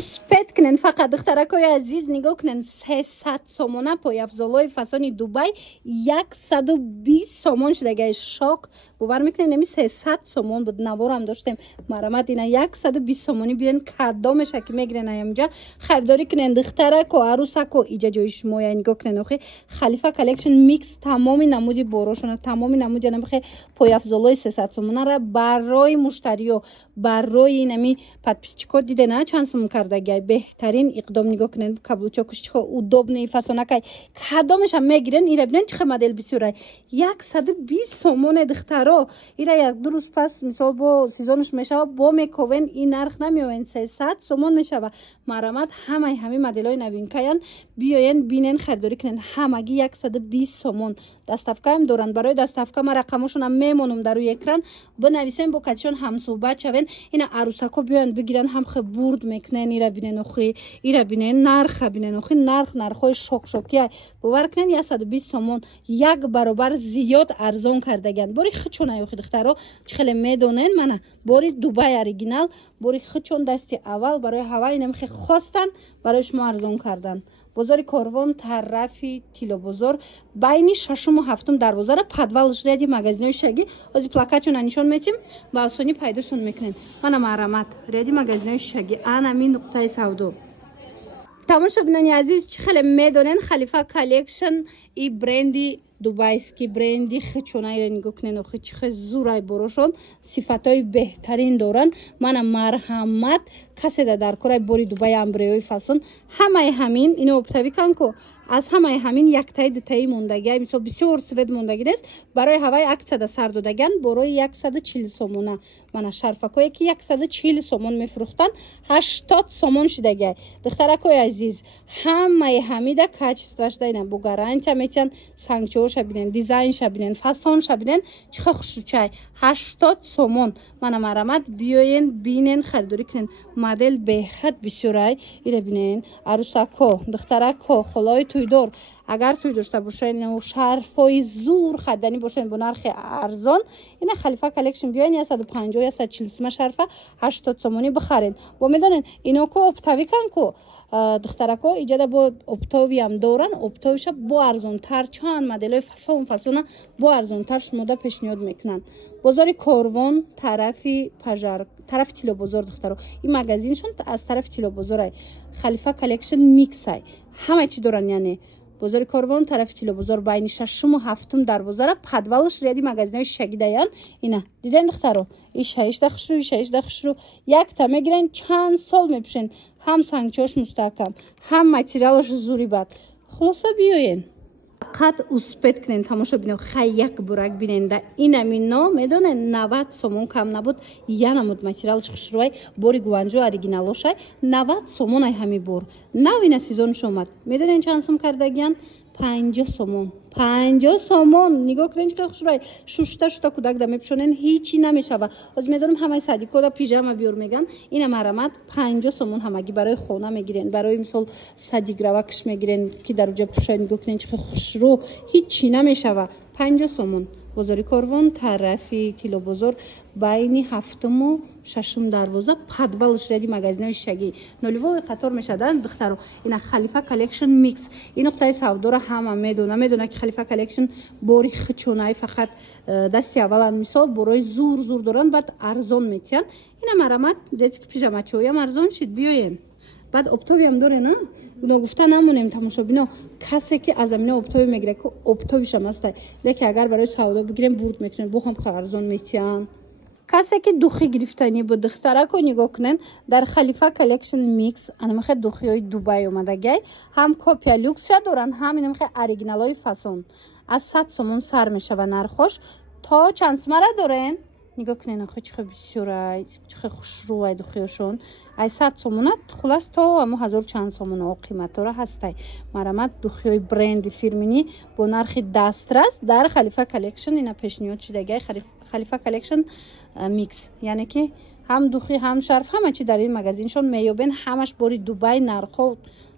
спет кунен фақат духтаракои азиз нигоҳ кунен 300 сомона пояфзолои фасони Дубай 120 сомон шудагай шок бовар мекунен неми 300 сомон буд наворам доштем марамат ина 120 сомони биён кадо меша ки мегирен аямҷа харидорӣ кунен духтарако арусако иҷа ҷои шумо я нигоҳ кунен охи халифа коллекшн микс тамоми намуди борошона тамоми намуди намхе пояфзолои 300 сомонара барои муштариё барои нами подписчикот дидена чанд сум кардагай беҳтарин иқдом нигоҳ кунен каблучо кушчиҳо удобни фасонакай кадомеша мегирен ира бинен чихе модел бисёрай 120 сомоне духтаро ира як ду рӯз пас мисол бо сезонш мешава бо мековен ин нарх намеёвен 300 сомон мешава марамат ҳамаи ҳами моделҳои новинкаян биёен бинен харидорӣ кунен ҳамаги 120 сомон даставкаам доранд барои даставка ма рақамошонам мемонам дар рӯи экран бинависем бо катишон ҳамсӯҳбат шавен ина арусако биёянд бигиран ҳамхе бурд мекунен ира бинен охи ира бинен нарха бинен охи нархҳои шокшокия бовар кунен 120 сомон як баробар зиёд арзон кардаган бори хичонай охи духтаро чихеле медонен мана бори Дубай оригинал бори хичон дасти аввал барои ҳава инамхе хостан барои шумо арзон кардан бозори Корвон тарафи Тилобозор байни 6-ум 7-ум дарвозара подвалш ряди магазинои шаги ҳозир плакатшона нишон метим ба осонӣ пайдошон мекунен мана марамат ряди магазинои шаги анами нуқтаи савдо тамошобинони азиз чӣ хеле медонен халифа коллекшн и бренди дубайский бренди хичонаиро нигоҳ кунен охи чихе зурай борошон сифатҳои беҳтарин доранд мана марҳамат каседа дар кораи бори Дубай амбреёи фасон ҳамаи ҳамин ино оптави канко аз ҳамаи ҳамин яктаи дутаи мондагия мисол бисёр цвет мондаги нест барои ҳаваи аксияда сар додаган борои 140 сомона мана шарфакое ки 140 сомон мефурӯхтанд 80 сомон шудагия духтаракои азиз ҳамаи ҳамида качестваш дайна бо гарантия метиҳанд сангчоша бинен дизайнша бинен фасонша бинен чихе хушрӯчай 80 сомон мана марамат биёен бинен харидорӣ кунен модел беҳад бисёрай ира бинен арусако духтарако холои туйдор агар туй дошта бошен шарфои зур хадданӣ бошен бо нархи арзон ина халифа коллекшн биёен 150-140 сума шарфа 80 сомонӣ бихарен бо медонен иноко оптави канко духтарако иҷада бо оптовиам доран оптовиша бо арзонтар чанд моделҳои фасона бо арзонтар шумода пешниҳод мекунанд бозори Корвон тарафи пажар тарафи Тилобозор духтаро ин магазиншон аз тарафи Тилобозорай халифа коллекшн миксай ҳама чӣ доран яъне бозори Корвон тарафи Тилобозор байни 6-ум 7-ум дарвозара подвалш ряди магазинои шагидаян ина диден духтаро и шаишда хушрӯ якта мегирен чанд сол мепӯшен ҳам сангчош мустаҳкам ҳам материалаш зури бад хулоса биёен фақат успет кунен тамошобино хай як бурак биненда инамино медонен 90 сомон кам набуд янамуд материалш хушрӯай бори гуанҷо оригиналошай 90 сомонай ҳами бор навина сезонш омад медонен чанд сум кардагиян 50 сомон 50 сомон нигоҳ кунен чиқар хушрӯай шушта кӯдак да мепӯшонен ҳичи намешава ҳозир медонам ҳамаи садикода пижама биёр меган ина марамат 50 сомон ҳамаги барои хона мегирен барои мисол садикравакш мегирен ки дар уҷа пӯшай нигоҳ кунен чиқар хушрӯ ҳичи намешава 50 сомон бозори Корвон тарафи Тилобозор байни 7-уму 6-ум дарвоза подвалш ряди магазинои шаги нолевой қатор мешаданд духтаро ина халифа коллекшн микс ин нуқтаи савдора ҳама медона ки халифа коллекшн бори хичонай фақат дасти аввалан мисол борои зур доранд баъд арзон метиҳанд ина марамат детски пижамачоям арзон шид биёен баъд оптовиам дорена ногуфта намонем тамошобино касе ки аз амина оптови мегира ки оптовишам ҳастай леки агар барои савдо бигирем бурд метунен бо ҳам арзон метиҳанд касе ки духи гирифтанӣ бо духтарако нигоҳ кунен дар халифа коллекшн микс анамахе духиҳои Дубай омадагай ҳам копия люксша доранд ҳам инамахе оригиналҳои фасон аз 100 сомон сар мешава нархош то чанд сумара дорен нигоҳ кунен охи чихе бисёрай чихе хушрӯай духиёшон ай 100 сомонат хулас то амо 1000 чанд сомона қиматора ҳастай марамат духиҳои бренди фирминӣ бо нархи дастрас дар халифа коллекшн ина пешниҳод шудагай халифа коллекшн микс яъне ки ҳам духи ҳам шарф ҳама чи дар ин магазиншон меёбен ҳамаш бори Дубай нархҳо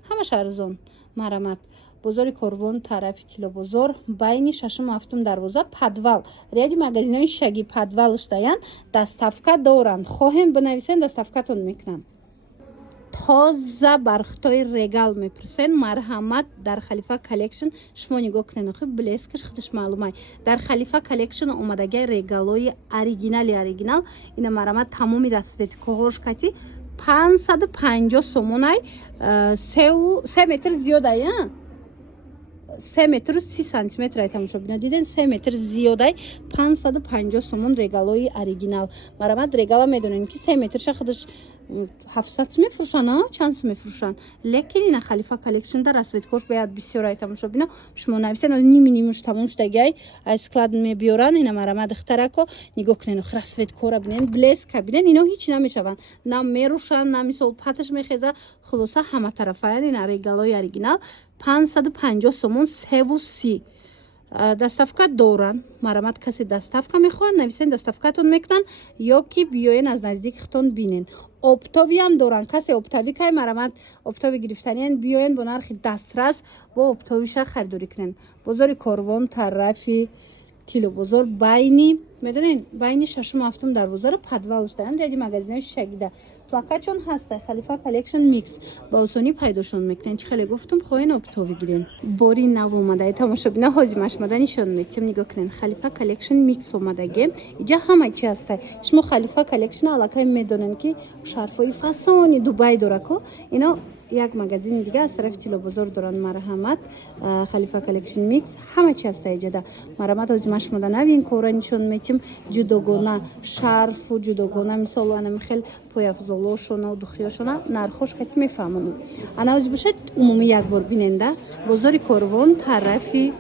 ҳамаш арзон марамат бозори Корвон тарафи Тилобозор байни 6-ум 7-ум дарвоза подвал ряди магазинои шаги подвалш даян даставка доранд хоҳем бинависен даставкатон мекунам тоза бархтои регал мепурсен марҳамат дар халифа коллекшн шумо нигоҳ кунед охи блескаш худаш маълумай дар халифа коллекшн омадагиай регалои оригинал ина марҳамат тамоми расветкоҳош кати 550 сомонай 3 метр зиёдай 3 метр 30 сантиметр тамошо бина диден 3 метр зиёдай 550 сомон регалои оригинал марҳамат регала медонен ки 3 метр шахадаш 700 мефурӯшанд чанд мефурӯшанд лекин ина халифа коллекшн дар расветкош бояд бисёр тамошо бина шумо нависен ними тамом шудагиай аз склад мебиёранд ина марҳамат духтарако нигоҳ кунен расветкора бинен блеска бинен ино ҳеч намешаванд на мерӯшанд на мисол паташ мехеза хулоса ҳама тарафаян ина регалои оригинал 550 сомон 330 доставка доранд марҳамат касе доставка мехоҳад нависен доставкатон мекунанд ё ки биёен аз наздик хитон бинен оптовиам доранд касе оптови кай марҳамат оптови гирифтаниан биёен бо нархи дастрас бо оптовиша харидорӣ кунен бозори корвон тарафи тилобозор байни медонен байни 6-7 дарвозаро подвалш доранд ряди магазинои шагида плакатчон ҳаста халифа коллекшн микс ба осонӣ пайдошон мекунен чӣ хеле гуфтум хоҳен оптови гирен бори нав омадаи тамошобина ҳозимашмада нишон медиҳем нигоҳ кунен халифа коллекшн микс омадаге иҷа ҳама чи ҳастай шумо халифа коллекшн аллакай медонен ки шарфҳои фасони дубай дорако ино як магазин дига аз тарафи тилобозор доранд марҳамат халифа коллекшн микс ҳама чи ҳаста иҷада марҳамат озимашмода навин кора нишон метим ҷудогона шарфу ҷудогона мисол анамихел пояфзолошона духиёшона нархош кати мефаҳмонам ана ози бошад умумӣ як бор биненда бозори корвон тарафи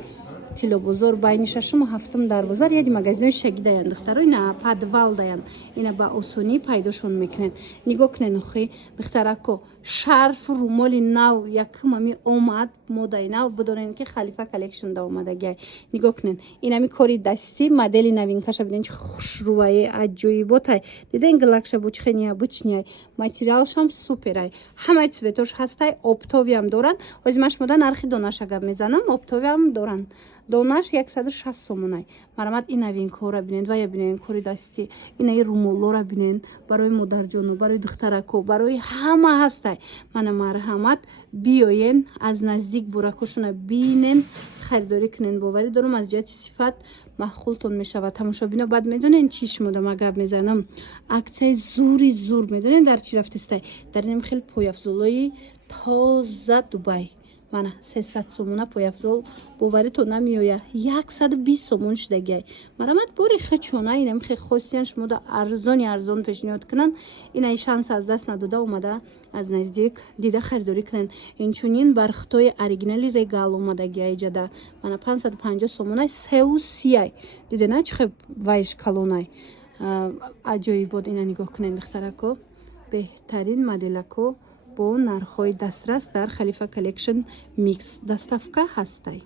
тилобозор байни 6-7 дарвоза яди магазинои шагидаянд духтаро ина подвал даянд ина ба осонӣ пайдошон мекунен нигоҳ кунен охи духтарако шарфу румоли нав якумами омад модаи нав бидонен ки халифа коллекшн да омадагиай нигоҳ кунен инами кори дастӣ модели новинкаша биден чи хушрӯае аҷоиботай диден глакша бучхе необычняй материалшам суперай ҳамаи цветош ҳастай оптовиам доранд озимашмода нархи донашага гап мезанам оптовиам доранд донаш 160 сомонай марҳамат ин новинкора бинен ва я бинен кори дастӣ инаи румоллора бинен барои модарҷону барои духтарако барои ҳама ҳастай мана марҳамат биёен аз наздик буракошона бинен харидорӣ кунен боварӣ дорум аз ҷиҳати сифат маъқултон мешавад тамошобино баъд медонен чи шумода ма гап мезанам аксияи зур медонен дар чи рафтистай дар инам хел пояфзолои тоза дубай мана 300 сомона пояфзол боваритон намеоя 120 сомон шудагиай марҳамат бори хечона инам хе хосиян шумода арзон пешниҳод кунанд инаи шанс аз даст надода омада аз наздик дида харидорӣ кунен инчунин бархтои оригинали регал омадагиай ҷада мана 550 сомонай 330 дидена чихе вайш калонай аҷоибот ина нигоҳ кунен духтарако беҳтарин моделако бо нархҳои дастрас дар халифа коллекшн микс доставка ҳастай